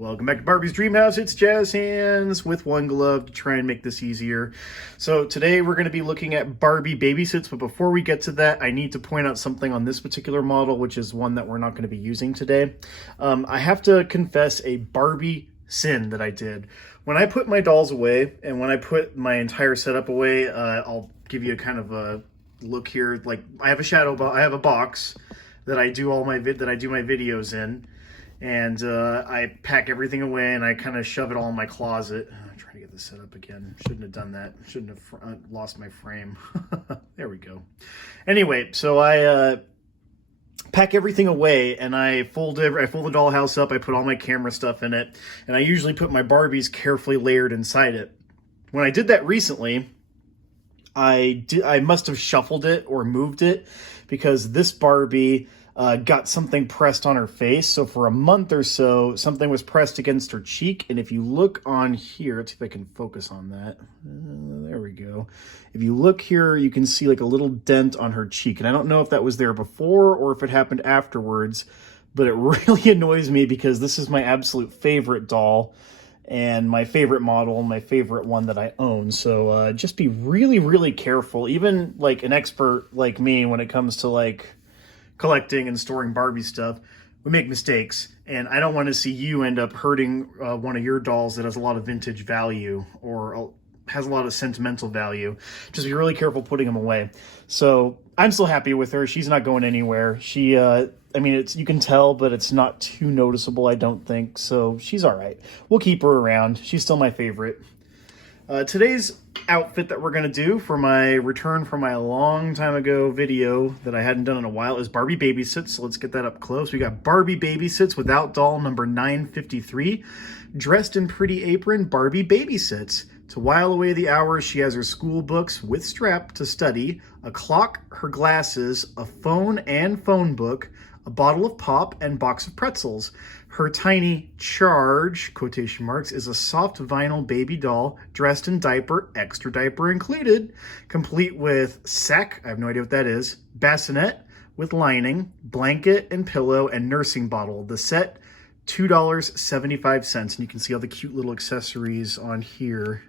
Welcome back to Barbie's Dream House. It's Jazz Hands with one glove to try and make this easier. So today we're going to be looking at Barbie Babysits, but before we get to that, I need to point out something on this particular model, which is one that we're not going to be using today. I have to confess a Barbie sin that I did. When I put my dolls away and when I put my entire setup away, I'll give you a kind of a look here. Like I have a box that I do all my my videos in. And I pack everything away and I kind of shove it all in my closet. I'm trying to get this set up again. Shouldn't have done that. Shouldn't have lost my frame. There we go. Anyway, so I pack everything away and I fold the dollhouse up. I put all my camera stuff in it. And I usually put my Barbies carefully layered inside it. When I did that recently, I must have shuffled it or moved it because this Barbie got something pressed on her face. So for a month or so, something was pressed against her cheek. And if you look on here, let's see if I can focus on that. There we go. If you look here, you can see like a little dent on her cheek. And I don't know if that was there before or if it happened afterwards, but it really annoys me because this is my absolute favorite doll and my favorite model, my favorite one that I own. So just be really, really careful. Even like an expert like me when it comes to like collecting and storing Barbie stuff, we make mistakes, and I don't want to see you end up hurting one of your dolls that has a lot of vintage value or has a lot of sentimental value. Just be really careful putting them away. So I'm still happy with her. She's not going anywhere. She, I mean, you can tell, but it's not too noticeable, I don't think. So she's all right. We'll keep her around. She's still my favorite. Today's outfit that we're going to do for my return from my long time ago video that I hadn't done in a while is Barbie Babysits. So let's get that up close. We got Barbie Babysits without doll number 953. Dressed in pretty apron, Barbie babysits. To while away the hours, she has her school books with strap to study, a clock, her glasses, a phone and phone book, a bottle of pop, and box of pretzels. Her tiny charge, quotation marks, is a soft vinyl baby doll dressed in diaper, extra diaper included, complete with sack, I have no idea what that is, bassinet with lining, blanket and pillow, and nursing bottle. The set, $2.75, and you can see all the cute little accessories on here,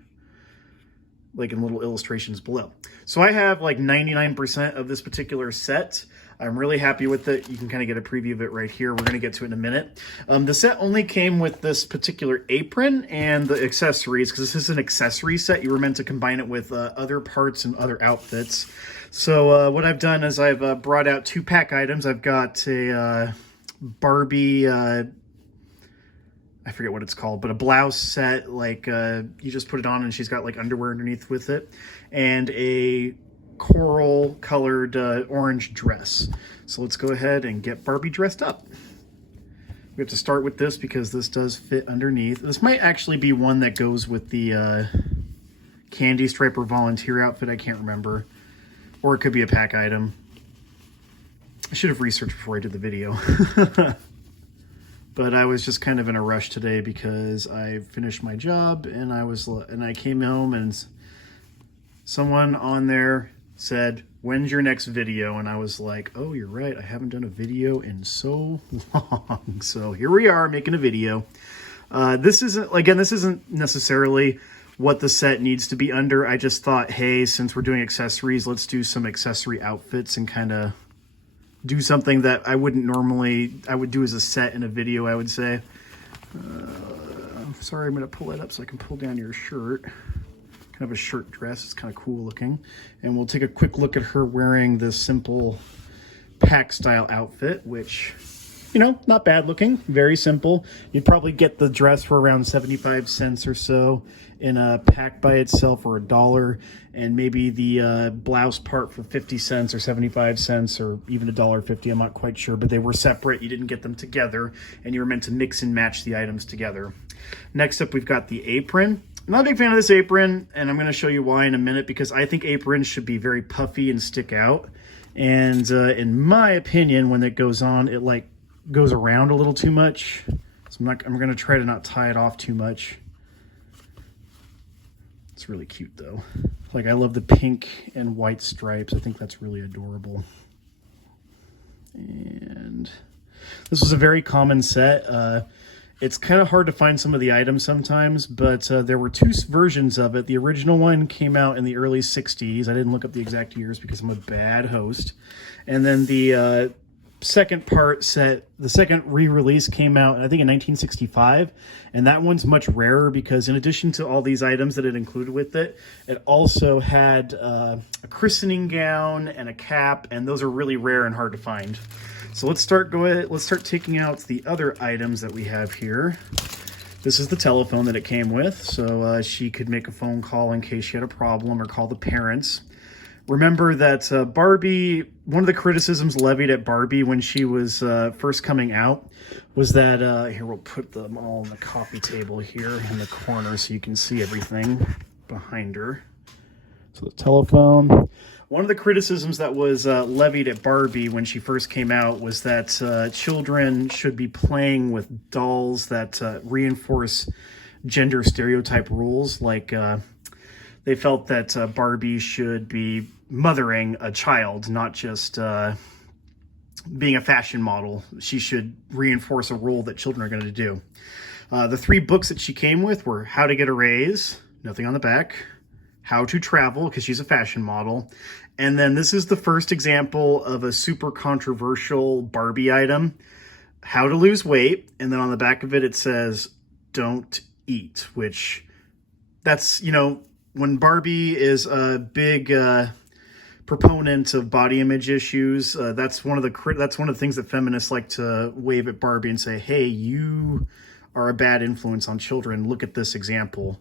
like in little illustrations below. So I have like 99% of this particular set. I'm really happy with it. You can kind of get a preview of it right here. We're going to get to it in a minute. The set only came with this particular apron and the accessories, because this is an accessory set. You were meant to combine it with other parts and other outfits. So what I've done is I've brought out two pack items. I've got a Barbie, I forget what it's called, but a blouse set, like you just put it on and she's got like underwear underneath with it, and a coral colored orange dress. So let's go ahead and get Barbie dressed up. We have to start with this because this does fit underneath. This might actually be one that goes with the candy striper volunteer outfit. I can't remember. Or it could be a pack item. I should have researched before I did the video. But I was just kind of in a rush today because I finished my job and I came home and someone on there said, "When's your next video?" And I was like, oh, you're right. I haven't done a video in so long. So here we are making a video. This isn't necessarily what the set needs to be under. I just thought, hey, since we're doing accessories, let's do some accessory outfits and kind of do something that I would do as a set in a video, I would say. Sorry, I'm going to pull that up so I can pull down your shirt. Kind of a shirt dress. It's kind of cool looking. And we'll take a quick look at her wearing this simple pack style outfit, which, you know, not bad looking. Very simple. You'd probably get the dress for around 75 cents or so in a pack by itself, or $1, and maybe the blouse part for 50 cents or 75 cents or even $1.50. I'm not quite sure, but they were separate. You didn't get them together, and you were meant to mix and match the items together. Next up, we've got the apron. I'm not a big fan of this apron, and I'm going to show you why in a minute, because I think aprons should be very puffy and stick out. And in my opinion, when it goes on, it like goes around a little too much. So I'm going to try to not tie it off too much. It's really cute though. Like, I love the pink and white stripes. I think that's really adorable. And this was a very common set. It's kind of hard to find some of the items sometimes, but there were two versions of it. The original one came out in the early 60s. I didn't look up the exact years because I'm a bad host. And then the second re-release came out, I think, in 1965. And that one's much rarer because in addition to all these items that it included with it, it also had a christening gown and a cap, and those are really rare and hard to find. So let's start taking out the other items that we have here. This is the telephone that it came with, so she could make a phone call in case she had a problem or call the parents. Remember that Barbie, one of the criticisms levied at Barbie when she was first coming out was that, here, we'll put them all on the coffee table here in the corner so you can see everything behind her. So the telephone. One of the criticisms that was levied at Barbie when she first came out was that children should be playing with dolls that reinforce gender stereotype rules. Like they felt that Barbie should be mothering a child, not just being a fashion model. She should reinforce a role that children are going to do. The 3 books that she came with were How to Get a Raise, nothing on the back. How to Travel, because she's a fashion model. And then this is the first example of a super controversial Barbie item, How to Lose Weight. And then on the back of it, it says, Don't Eat, which that's, you know, when Barbie is a big proponent of body image issues, that's one of the things that feminists like to wave at Barbie and say, hey, you are a bad influence on children. Look at this example.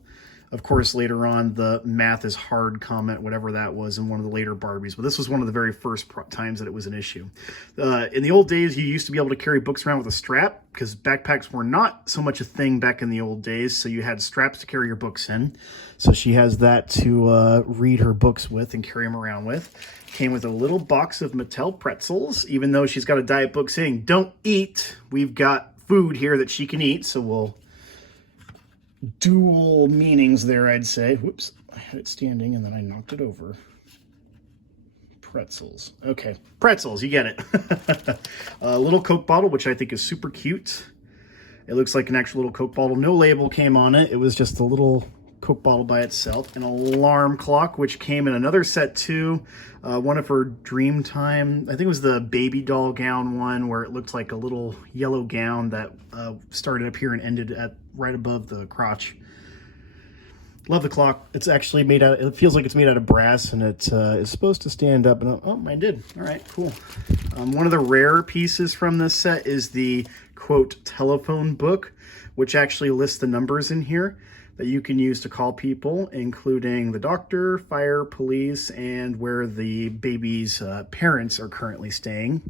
Of course, later on, the math is hard comment, whatever that was, in one of the later Barbies. But this was one of the very first times that it was an issue. In the old days, you used to be able to carry books around with a strap because backpacks were not so much a thing back in the old days. So you had straps to carry your books in. So she has that to read her books with and carry them around with. Came with a little box of Mattel pretzels. Even though she's got a diet book saying, don't eat, we've got food here that she can eat. So we'll... dual meanings there, I'd say. Whoops, I had it standing and then I knocked it over. Pretzels. Okay, pretzels, you get it. A little Coke bottle, which I think is super cute. It looks like an actual little Coke bottle. No label came on it. It was just a little Coke bottle by itself. An alarm clock, which came in another set too. One of her Dreamtime, I think it was the baby doll gown one, where it looked like a little yellow gown that started up here and ended at right above the crotch. Love the clock. It's actually made out, it feels like it's made out of brass, and it is supposed to stand up. And oh, mine did. All right, cool. One of the rare pieces from this set is the, quote, telephone book, which actually lists the numbers in here that you can use to call people, including the doctor, fire, police, and where the baby's parents are currently staying.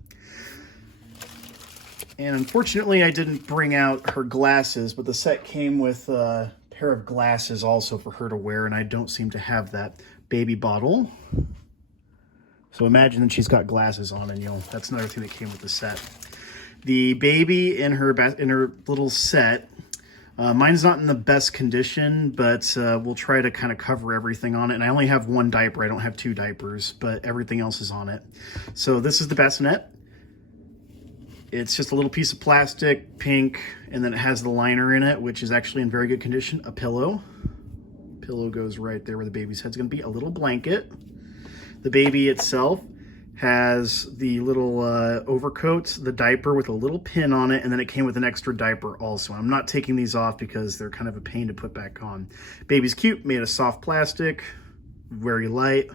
And unfortunately, I didn't bring out her glasses, but the set came with a pair of glasses also for her to wear, and I don't seem to have that baby bottle. So imagine that she's got glasses on, and that's another thing that came with the set. The baby in her little set, mine's not in the best condition, but we'll try to kind of cover everything on it. And I only have 1 diaper. I don't have 2 diapers, but everything else is on it. So this is the bassinet. It's just a little piece of plastic, pink, and then it has the liner in it, which is actually in very good condition. A pillow. Pillow goes right there where the baby's head's going to be. A little blanket. The baby itself has the little overcoat, the diaper with a little pin on it, and then it came with an extra diaper also. I'm not taking these off because they're kind of a pain to put back on. Baby's cute, made of soft plastic, very light,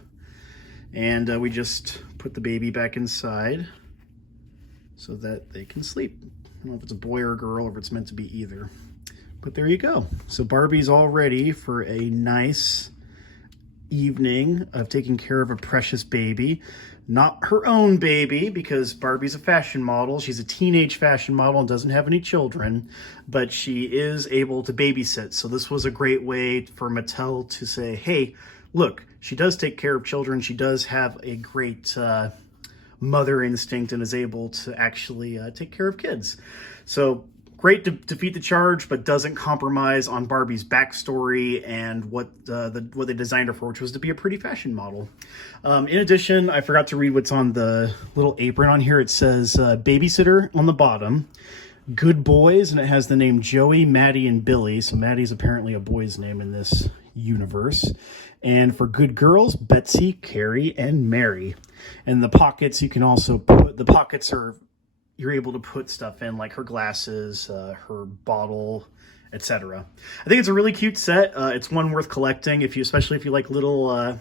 and we just put the baby back inside so that they can sleep. I don't know if it's a boy or a girl or if it's meant to be either, but there you go. So Barbie's all ready for a nice evening of taking care of a precious baby. Not her own baby, because Barbie's a fashion model. She's a teenage fashion model and doesn't have any children, but she is able to babysit. So this was a great way for Mattel to say, hey, look, she does take care of children. She does have a great mother instinct and is able to actually take care of kids. So great to defeat the charge, but doesn't compromise on Barbie's backstory and what they designed her for, which was to be a pretty fashion model. In addition, I forgot to read what's on the little apron on here. It says babysitter on the bottom. Good Boys, and it has the name Joey, Maddie, and Billy. So Maddie's apparently a boy's name in this universe. And for Good Girls, Betsy, Carrie, and Mary. And the pockets, you can also put, the pockets are, you're able to put stuff in, like her glasses, her bottle, etc. I think it's a really cute set. It's one worth collecting, especially if you like little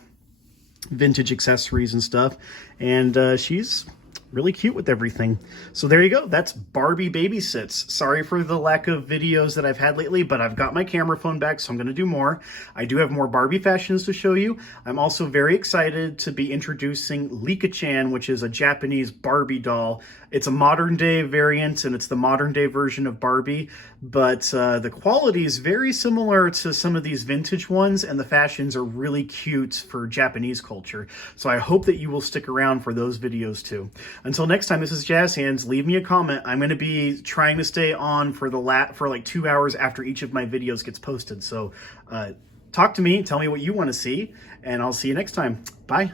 vintage accessories and stuff. And she's really cute with everything. So there you go. That's Barbie Babysits. Sorry for the lack of videos that I've had lately, but I've got my camera phone back, so I'm going to do more. I do have more Barbie fashions to show you. I'm also very excited to be introducing Lika-chan, which is a Japanese Barbie doll. It's a modern day variant, and it's the modern day version of Barbie, but the quality is very similar to some of these vintage ones, and the fashions are really cute for Japanese culture. So I hope that you will stick around for those videos too. Until next time, this is Jazz Hands. Leave me a comment. I'm going to be trying to stay on for like 2 hours after each of my videos gets posted. So talk to me, tell me what you want to see, and I'll see you next time. Bye.